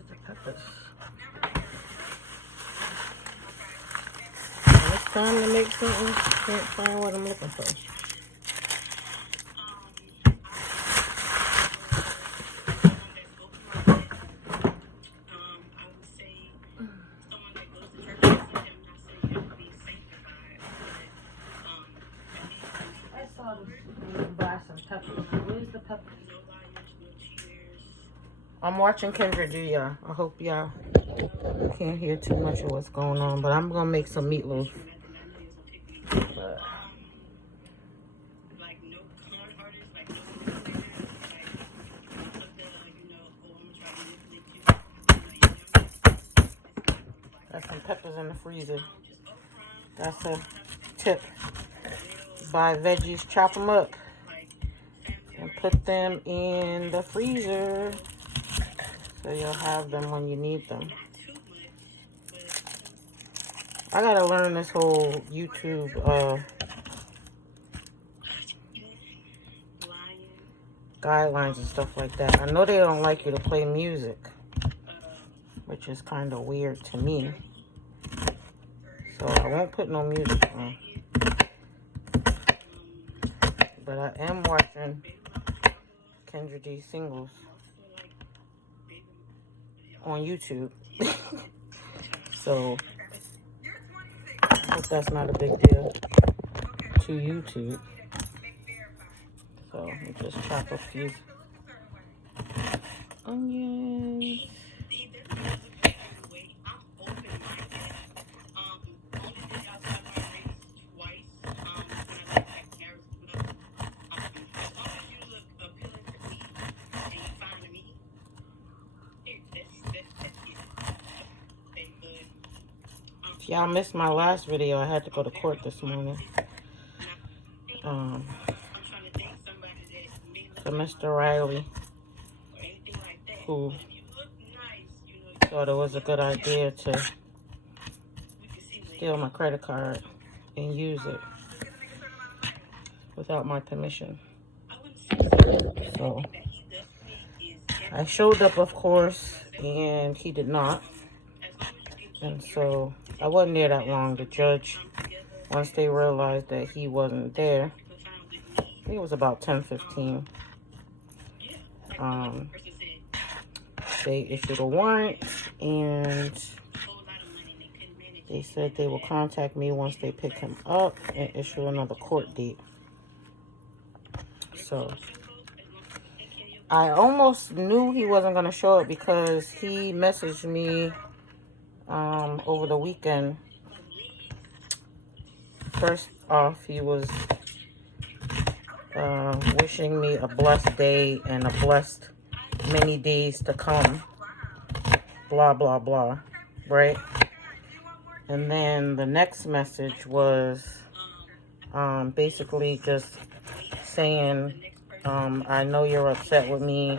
Where's the peppers? When it's time to make something, can't find what I'm looking for. I saw this. Buy some peppers. Where's the peppers? I'm watching Kendra do y'all. I hope y'all can't hear too much of what's going on, but I'm gonna make some meatloaf. But got some peppers in the freezer. That's a tip. Buy veggies, chop them up, and put them in the freezer so you'll have them when you need them. I gotta learn this whole YouTube guidelines and stuff like that. I know they don't like you to play music, which is kind of weird to me. So I won't put no music on. But I am watching Kendra D singles on YouTube. So I hope that's not a big deal to YouTube. So let me just chop a few onions. If y'all missed my last video, I had to go to court this morning. For Mr. Riley, who thought it was a good idea to steal my credit card and use it without my permission. So I showed up, of course, and he did not. And so I wasn't there that long. The judge, once they realized that he wasn't there, I think it was about 10:15. They issued a warrant, and they said they will contact me once they pick him up and issue another court date. So I almost knew he wasn't going to show up because he messaged me over the weekend. First off, he was wishing me a blessed day and a blessed many days to come, blah blah blah, right? And then the next message was basically just saying, I know you're upset with me,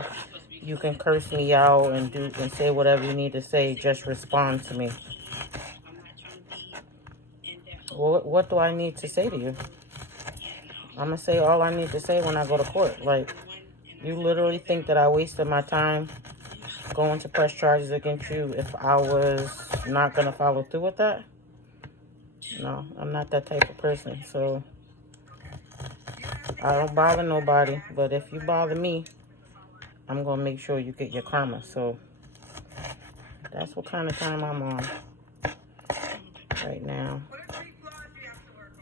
you can curse me out and say whatever you need to say, just respond to me. What do I need to say to you? I'm going to say all I need to say when I go to court. Like, you literally think that I wasted my time going to press charges against you if I was not going to follow through with that? No, I'm not that type of person. So I don't bother nobody. But if you bother me, I'm going to make sure you get your karma. So that's what kind of time I'm on right now.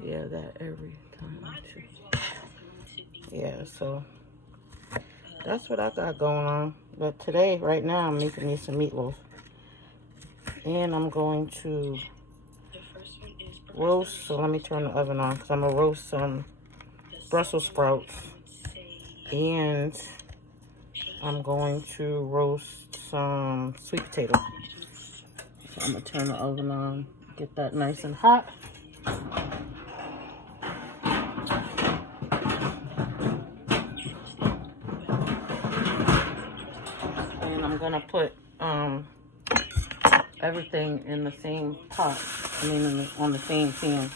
Yeah, that every time too. Yeah, so that's what I got going on. But today, right now, I'm making me some meatloaf. And I'm going to roast. So let me turn the oven on because I'm going to roast some Brussels sprouts. And I'm going to roast some sweet potatoes. So I'm going to turn the oven on, get that nice and hot. I'm gonna put everything in the same pot. I mean, on the same pan.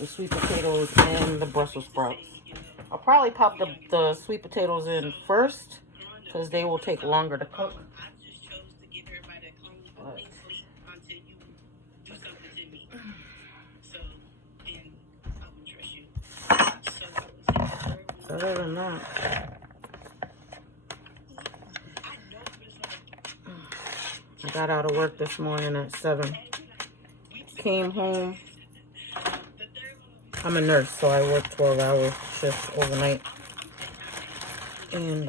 The sweet potatoes and the Brussels sprouts. I'll probably pop the sweet potatoes in first because they will take longer to cook. other than that, I got out of work this morning at 7. Came home. I'm a nurse, so I work 12-hour shifts overnight. And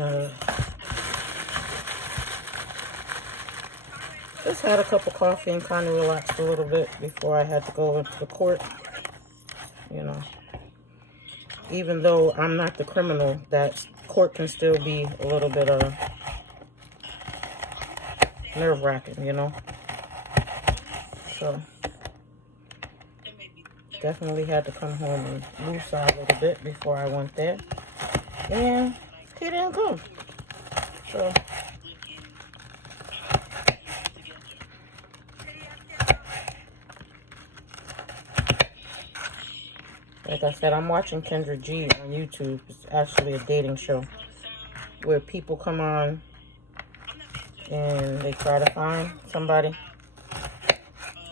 just had a cup of coffee and kind of relaxed a little bit before I had to go into the court. You know, even though I'm not the criminal, that court can still be a little bit nerve-wracking, you know. So definitely had to come home and woosah a little bit before I went there. And he didn't come. So like I said, I'm watching Kendra G on YouTube. It's actually a dating show where people come on and they try to find somebody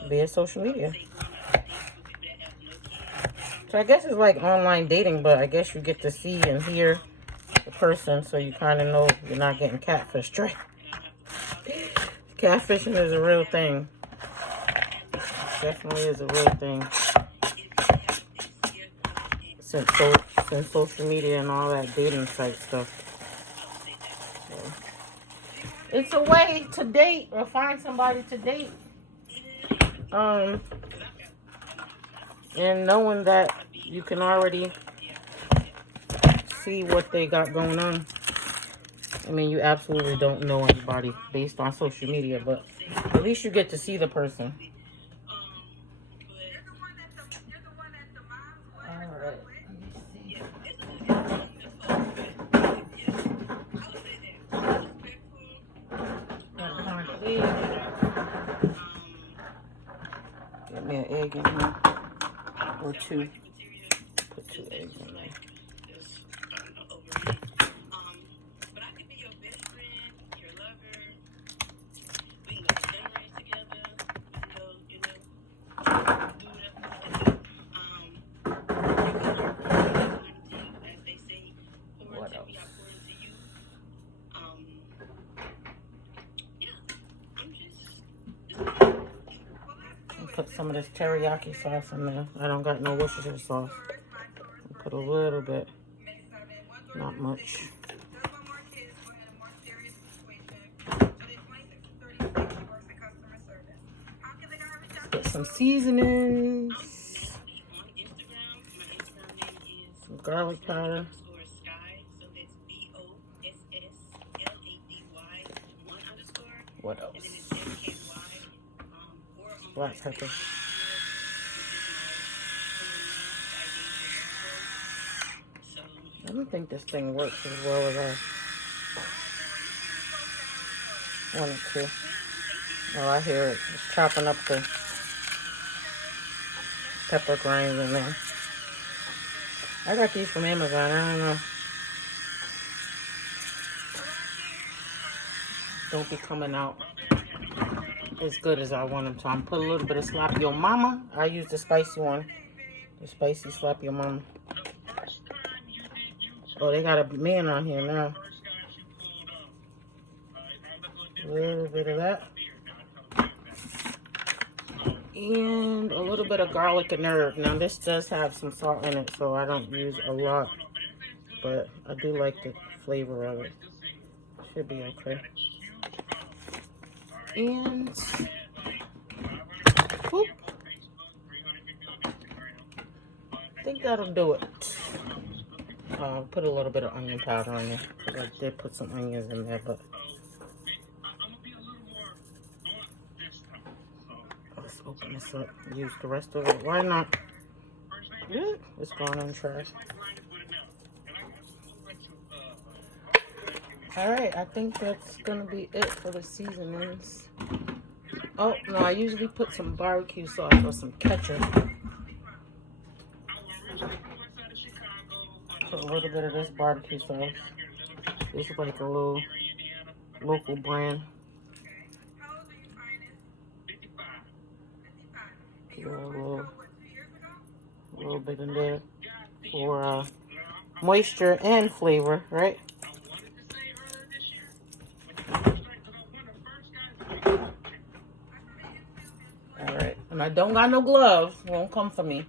via social media. So I guess it's like online dating, but I guess you get to see and hear the person, so you kind of know you're not getting catfished, right? Catfishing is a real thing. It definitely is a real thing. Since social media and all that dating site stuff. So, it's a way to date or find somebody to date. And knowing that you can already see what they got going on. I mean, you absolutely don't know anybody based on social media, but at least you get to see the person. Alright, let me see. Get me an egg in here. Or 2. Put 2 eggs in there. Put some of this teriyaki sauce in there. I don't got no Worcestershire sauce. Put a little bit, not much. Get some seasonings, some garlic powder. What else? Black pepper. I don't think this thing works as well as I wanted to. Oh, I hear it. It's chopping up the pepper grinds in there. I got these from Amazon. I don't know. Don't be coming out as good as I want them to. I'm put a little bit of Slap Your Mama. I use the spicy one. The spicy Slap Your Mama. Oh, they got a man on here now. A little bit of that. And a little bit of garlic and herb. Now, this does have some salt in it, so I don't use a lot. But I do like the flavor of it. Should be okay. And whoop. I think that'll do it. Put a little bit of onion powder in there. I did put some onions in there, but let's open this up. Use the rest of it. Why not? Yeah, it's gone in the trash. Alright, I think that's gonna be it for the seasonings. Oh, no, I usually put some barbecue sauce or some ketchup. Put a little bit of this barbecue sauce. This is like a little local brand. Put a little bit in there for moisture and flavor, right? Alright, and I don't got no gloves. Won't come for me.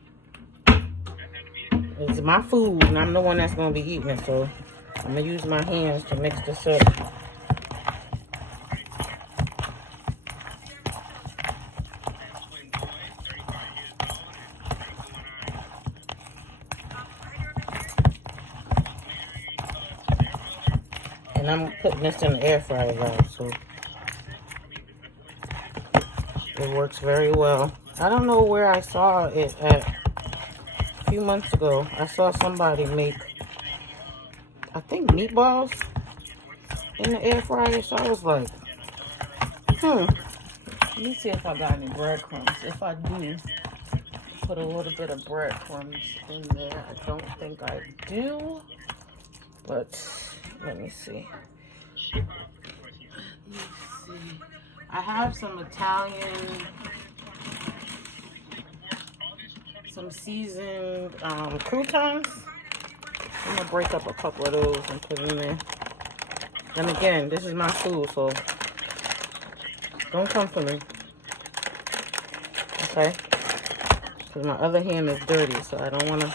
It's my food, and I'm the one that's going to be eating it, so I'm going to use my hands to mix this up. And I'm putting this in the air fryer, guys, so it works very well. I don't know where I saw it at. A few months ago, I saw somebody make, I think, meatballs in the air fryer. So I was like, let me see if I got any breadcrumbs. If I do, put a little bit of breadcrumbs in there. I don't think I do, but let me see. I have some Italian, some seasoned croutons. I'm gonna break up a couple of those and put in there. And again, this is my food, so don't come for me, okay? Because my other hand is dirty, so I don't want to.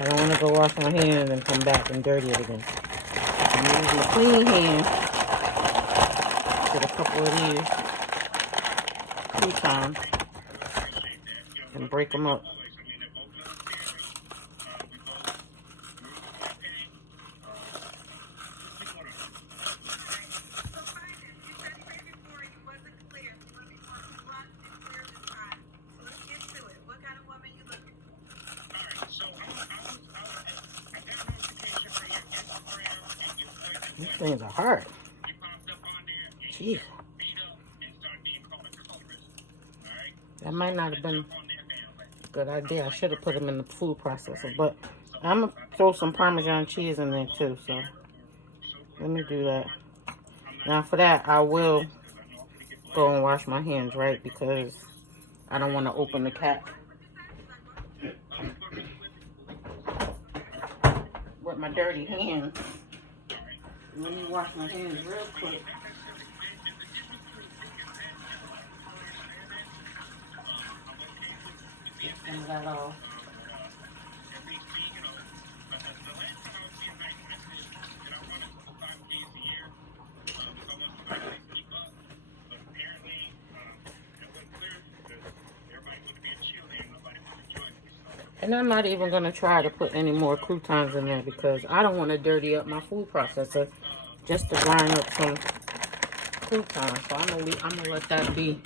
I don't want to go wash my hands and come back and dirty it again. I'm using a clean hand. Get a couple of these croutons and break them up. These things are hard. Jeez. That might not have been a good idea. I should have put them in the food processor. But I'm going to throw some Parmesan cheese in there too. So let me do that. Now for that, I will go and wash my hands, right? Because I don't want to open the cap with my dirty hands. Let me wash my hands real quick. Get some of that off. And I'm not even going to try to put any more croutons in there because I don't want to dirty up my food processor just to grind up some croutons. So I'm gonna let that be.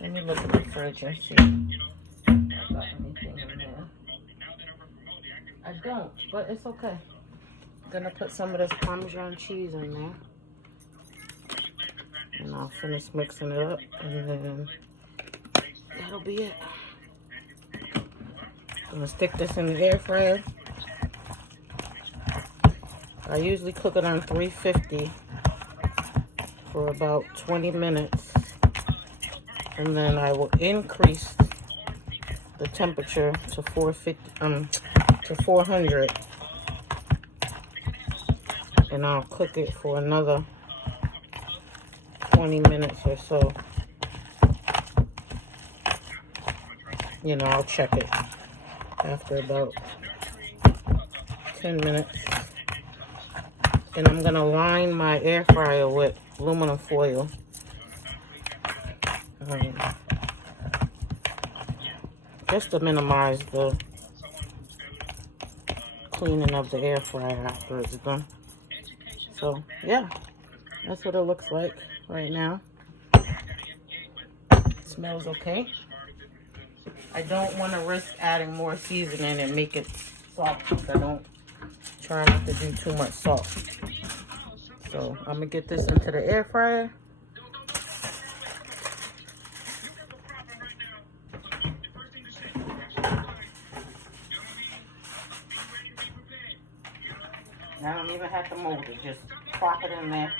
Let me look at the fridge and see if I got anything in there. I don't, but it's okay. I'm gonna put some of this Parmesan cheese in there. And I'll finish mixing it up and then that'll be it. I'm gonna stick this in the air fryer. I usually cook it on 350 for about 20 minutes. And then I will increase the temperature to 400. And I'll cook it for another 20 minutes or so. You know, I'll check it after about 10 minutes. And I'm gonna line my air fryer with aluminum foil. Just to minimize the cleaning of the air fryer after it's done. So yeah, that's what it looks like right now. It smells okay. I don't want to risk adding more seasoning and make it salty. I don't try not to do too much salt. So I'm gonna get this into the air fryer. I don't even have to mold it, just pop it in there.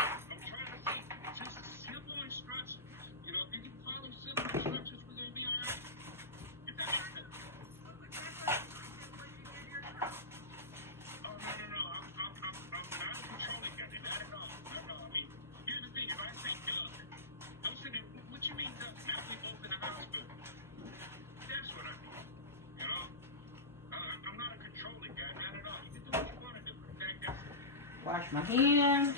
Wash my hands.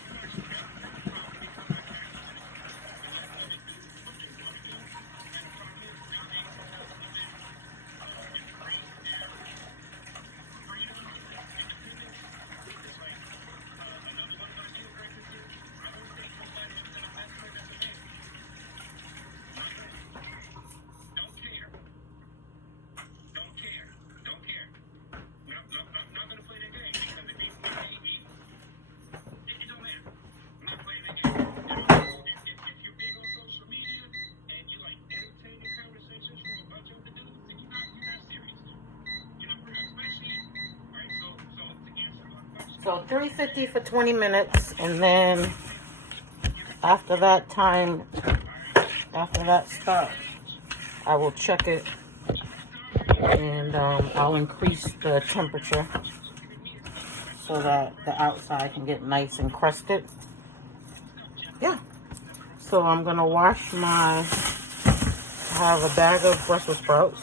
So 350 for 20 minutes, and then after that stops, I will check it, and I'll increase the temperature so that the outside can get nice and crusted. Yeah. So I'm gonna wash I have a bag of Brussels sprouts.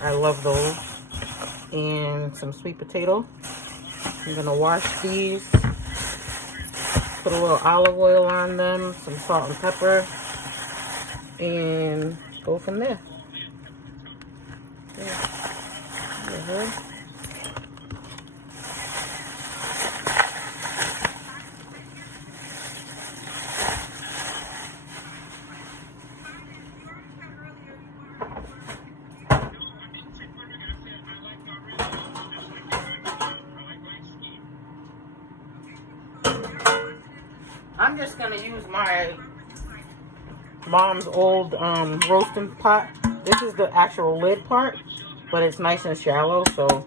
I love those. And some sweet potato. I'm gonna wash these, put a little olive oil on them, some salt and pepper, and go from there. I'm just gonna use my mom's old roasting pot. This is the actual lid part, but it's nice and shallow, so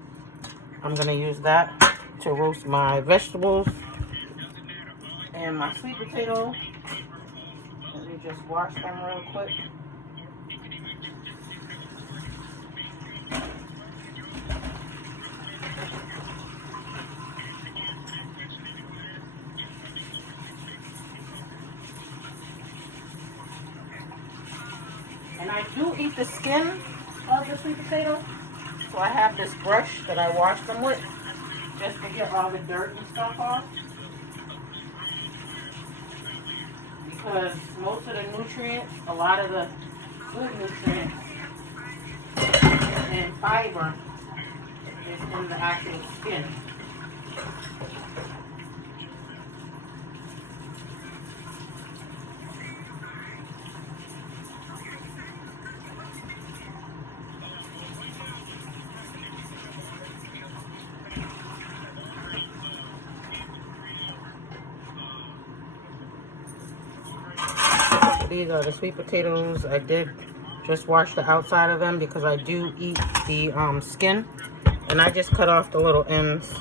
I'm gonna use that to roast my vegetables and my sweet potato. Let me just wash them real quick. And I do eat the skin of the sweet potato, so I have this brush that I wash them with, just to get all the dirt and stuff off. Because most of the nutrients, a lot of the food nutrients and fiber is in the actual skin. These are the sweet potatoes. I did just wash the outside of them because I do eat the skin, and I just cut off the little ends.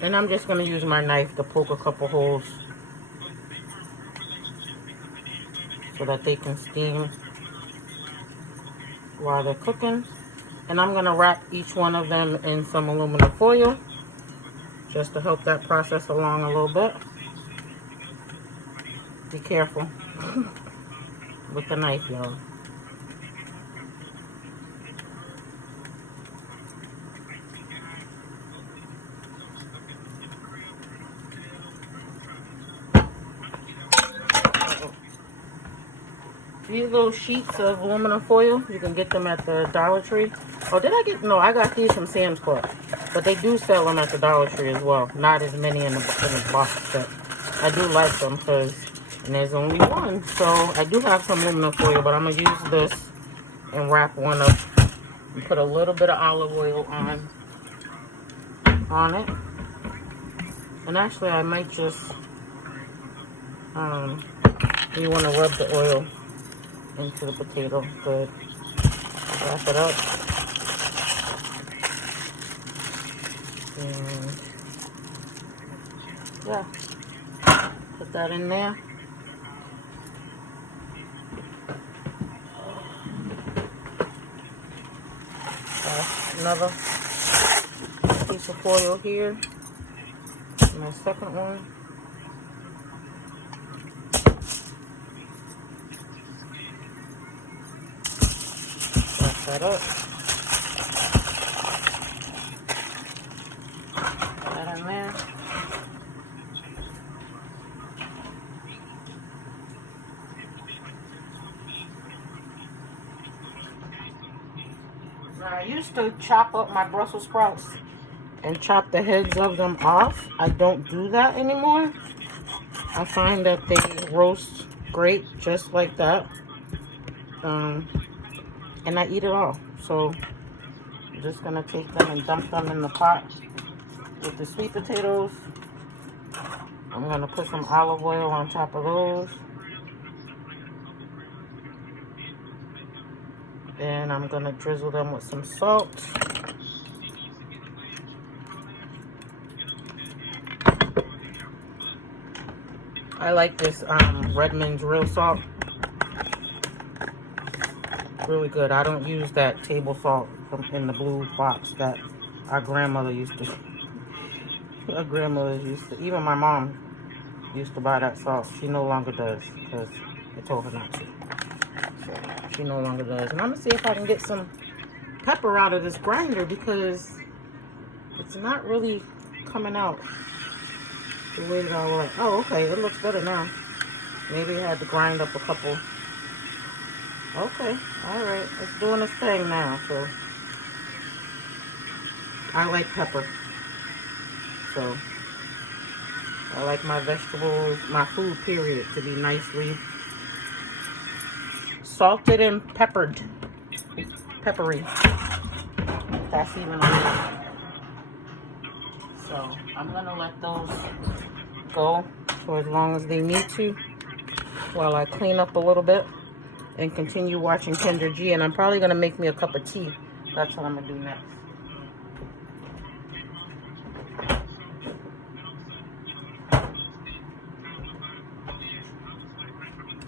And I'm just going to use my knife to poke a couple holes so that they can steam while they're cooking. And I'm going to wrap each one of them in some aluminum foil just to help that process along a little bit. Be careful with the knife, y'all. These little sheets of aluminum foil, you can get them at the Dollar Tree. Oh, did I get, no, I got these from Sam's Club. But they do sell them at the Dollar Tree as well. Not as many in the box, but I do like them because, and there's only one. So I do have some aluminum foil, but I'm going to use this and wrap one up and put a little bit of olive oil on it. And actually, I might just, you want to rub the oil into the potato. Good. Wrap it up. And yeah, put that in there. Another piece of foil here. My second one. that up. Put that in there. Now, I used to chop up my Brussels sprouts and chop the heads of them off. I don't do that anymore. I find that they roast great just like that. And I eat it all. So I'm just going to take them and dump them in the pot with the sweet potatoes. I'm going to put some olive oil on top of those. And I'm going to drizzle them with some salt. I like this Redmond's real salt. Really good. I don't use that table salt from in the blue box that our grandmother used to. Our grandmother used to. Even my mom used to buy that salt. She no longer does because I told her not to. So she no longer does. And I'm gonna see if I can get some pepper out of this grinder because it's not really coming out the way that I would like. Oh, okay. It looks better now. Maybe I had to grind up a couple. Okay, all right, it's doing its thing now, so I like pepper, so I like my vegetables, my food, period, to be nicely salted and peppery. That's even better. So I'm gonna let those go for as long as they need to while I clean up a little bit and continue watching Kendra G. And I'm probably going to make me a cup of tea. That's what I'm going to do next.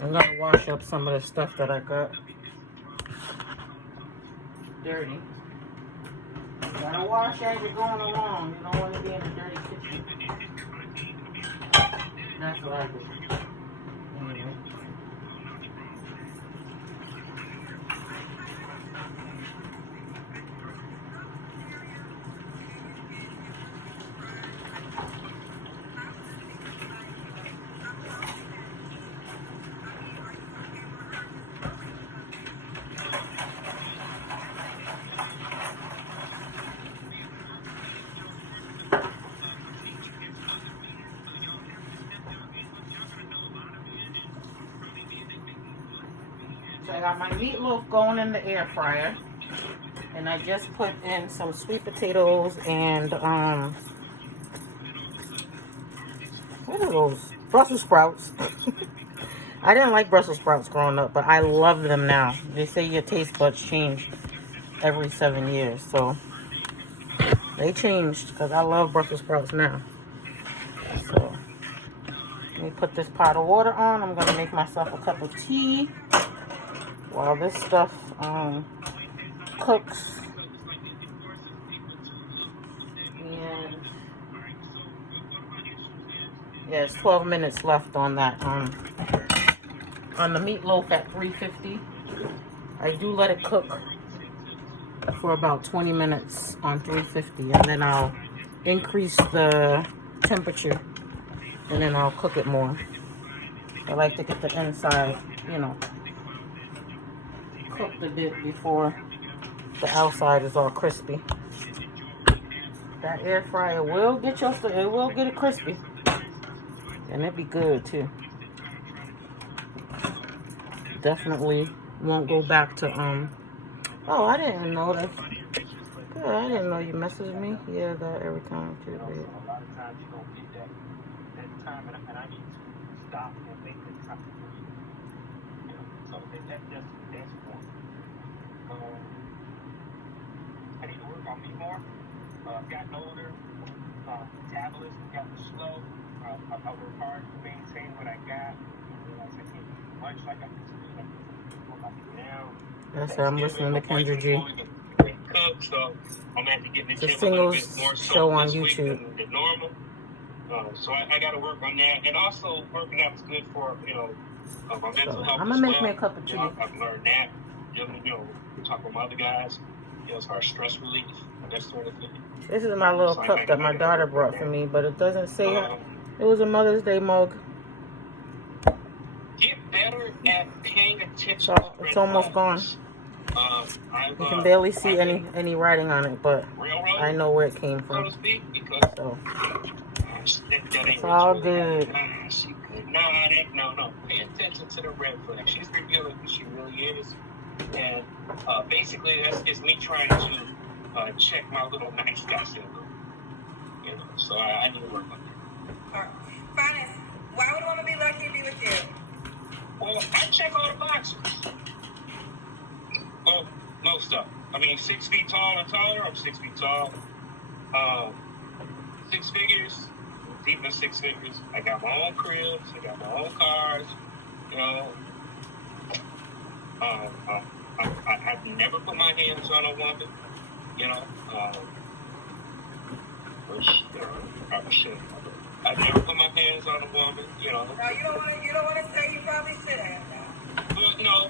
I'm going to wash up some of the stuff that I got dirty. You got to wash as you're going along. You don't want to be in a dirty kitchen. That's what I do. Anyway. So I got my meatloaf going in the air fryer, and I just put in some sweet potatoes and what are those? Brussels sprouts. I didn't like Brussels sprouts growing up, but I love them now. They say your taste buds change every 7 years, so they changed because I love Brussels sprouts now. So let me put this pot of water on. I'm gonna make myself a cup of tea while this stuff cooks. And yeah, it's 12 minutes left on that on the meatloaf at 350. I do let it cook for about 20 minutes on 350, and then I'll increase the temperature, and then I'll cook it more. I like to get the inside, you know, cooked a bit before the outside is all crispy. That air fryer will get it crispy, and it'd be good too. Definitely won't go back to oh, I didn't know that. Good, I didn't know you messaged me. Yeah, that every time too. A lot of times you don't get that time, and I need to stop and make the time. You know, so that's one. I need to work on me more. I've gotten older. Metabolism got slow. I work hard to maintain what I got. I can't eat much like I used to. That's how I'm listening to Kendra G. So I'm going to have to get in the It's a gym a little singles bit more show on YouTube. than normal. So I got to work on that. And also, working out is good for, my mental health. I'm going to make me a cup of tea. I've learned that. we talk with my other guys, as far as stress relief, that sort of thing. This is my little cup that my daughter brought for me, but it doesn't say it was a Mother's Day mug. Get better at paying attention. So it's almost gone. You can barely see any writing on it, but I know where it came from. So to speak, because it's all good. No. Pay attention to the red flag. She's revealing who she really is, and basically that's just me trying to check my little nice guy syndrome. So I need to work on that. All right. Finest, why would a woman be lucky to be with you? Well, I check all the boxes. Well, most of them. I mean, 6 feet tall or taller, I'm 6 feet tall. 6 figures, deep in 6 figures. I got my own cribs, I got my own cars. I've never put my hands on a woman. Which probably should. I've never put my hands on a woman. No, you don't want to say you probably should have. No,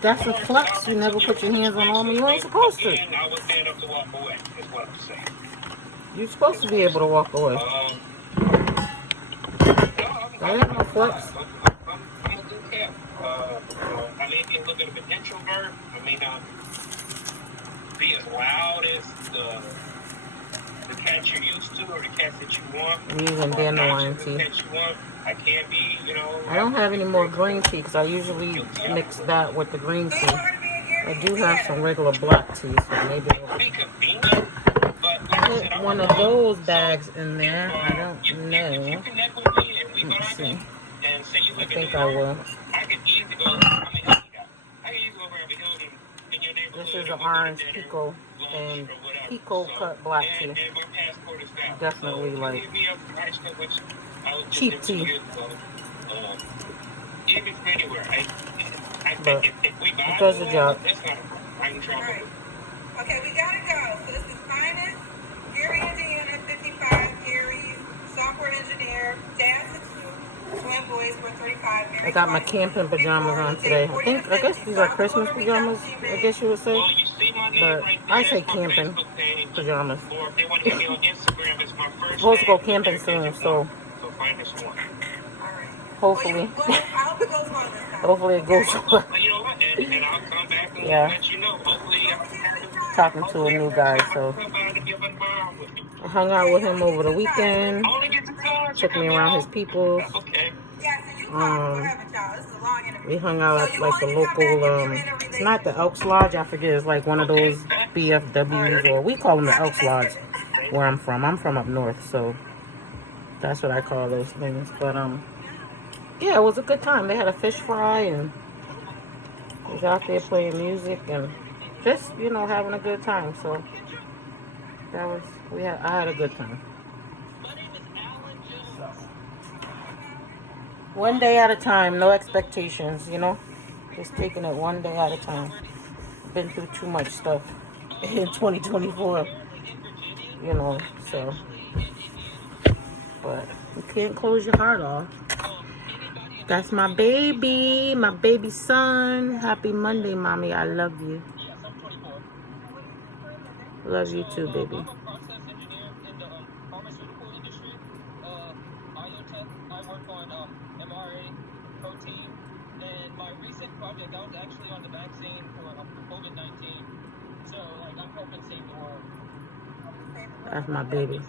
that's a flex. You never put your hands on a woman. You ain't supposed to. I was man up to walk away, is what I'm saying. You're supposed to be able to walk away. That ain't no flex. I'm a good cat. I may be a little bit of an introvert. I may not be as loud as the cats you're used to or the cats that you want. I'm using dandelion tea. I can't be, I don't have any more green tea because I usually mix that with the green tea. I do have some regular black tea, so maybe I'll put one of those bags in there. I don't know. Let's see. I think I will. This is an orange pico and pico cut black tea. Definitely like cheap tea. But it does the job. Okay, we gotta go. So this is Finest, Gary, Indiana, 55, Gary, software engineer, dad to 2, twin boys for 35. I got my camping pajamas on today. I guess these are Christmas pajamas, I guess you would say. But I say camping pajamas. I'm supposed to go camping soon, so hopefully. Hopefully it goes well. Yeah. Talking to a new guy, so I hung out with him over the weekend. Took me around his peoples. We hung out at like the local, it's not the Elks Lodge, I forget, it's like one of those BFWs, or we call them the Elks Lodge where I'm from. I'm from up north, so that's what I call those things. But yeah, it was a good time. They had a fish fry and I was out there playing music and just, having a good time. So I had a good time. One day at a time, no expectations, just taking it one day at a time. Been through too much stuff in 2024, so, but you can't close your heart off. That's my baby son. Happy Monday, mommy. I love you. Love you too, baby. That's my baby.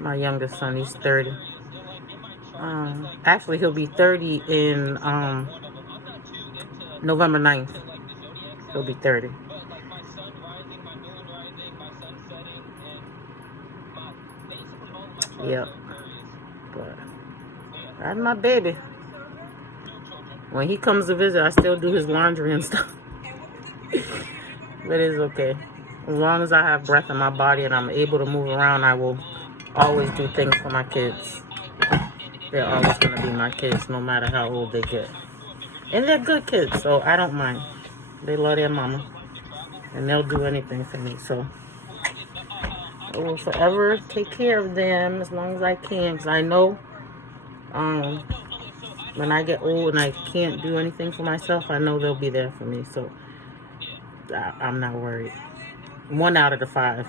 My youngest son, he's 30. Actually, he'll be 30 in November 9th. He'll be 30. Yep. But that's my baby. When he comes to visit, I still do his laundry and stuff. But it's okay. As long as I have breath in my body and I'm able to move around, I will always do things for my kids. They're always going to be my kids, no matter how old they get. And they're good kids, so I don't mind. They love their mama. And they'll do anything for me, so I will forever take care of them as long as I can. Because I know when I get old and I can't do anything for myself, I know they'll be there for me. So I'm not worried. 1 out of the 5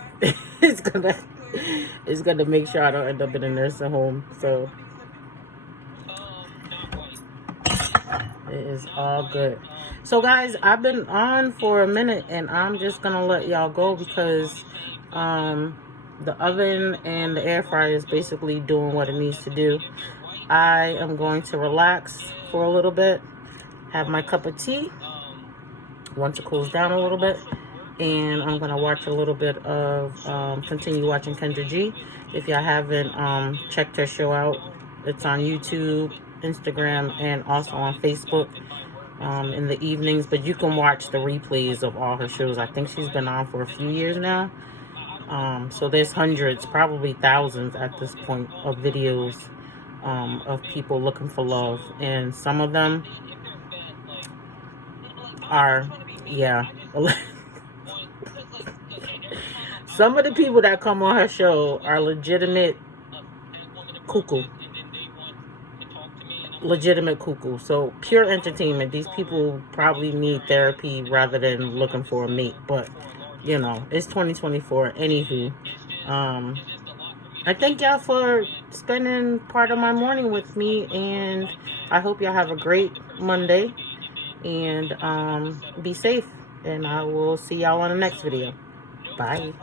is gonna make sure I don't end up in a nursing home. So it is all good. So guys, I've been on for a minute and I'm just gonna let y'all go because the oven and the air fryer is basically doing what it needs to do. I am going to relax for a little bit, have my cup of tea once it cools down a little bit, and I'm gonna watch a little bit of continue watching Kendra G. If y'all haven't checked her show out, it's on YouTube, Instagram, and also on Facebook in the evenings. But you can watch the replays of all her shows. I think she's been on for a few years now. So there's hundreds, probably thousands at this point of videos of people looking for love, and some of them are, yeah. Some of the people that come on her show are legitimate cuckoo. Legitimate cuckoo. So pure entertainment. These people probably need therapy rather than looking for a mate. But, you know, it's 2024. Anywho, I thank y'all for spending part of my morning with me, and I hope y'all have a great Monday, and be safe, and I will see y'all on the next video. Bye.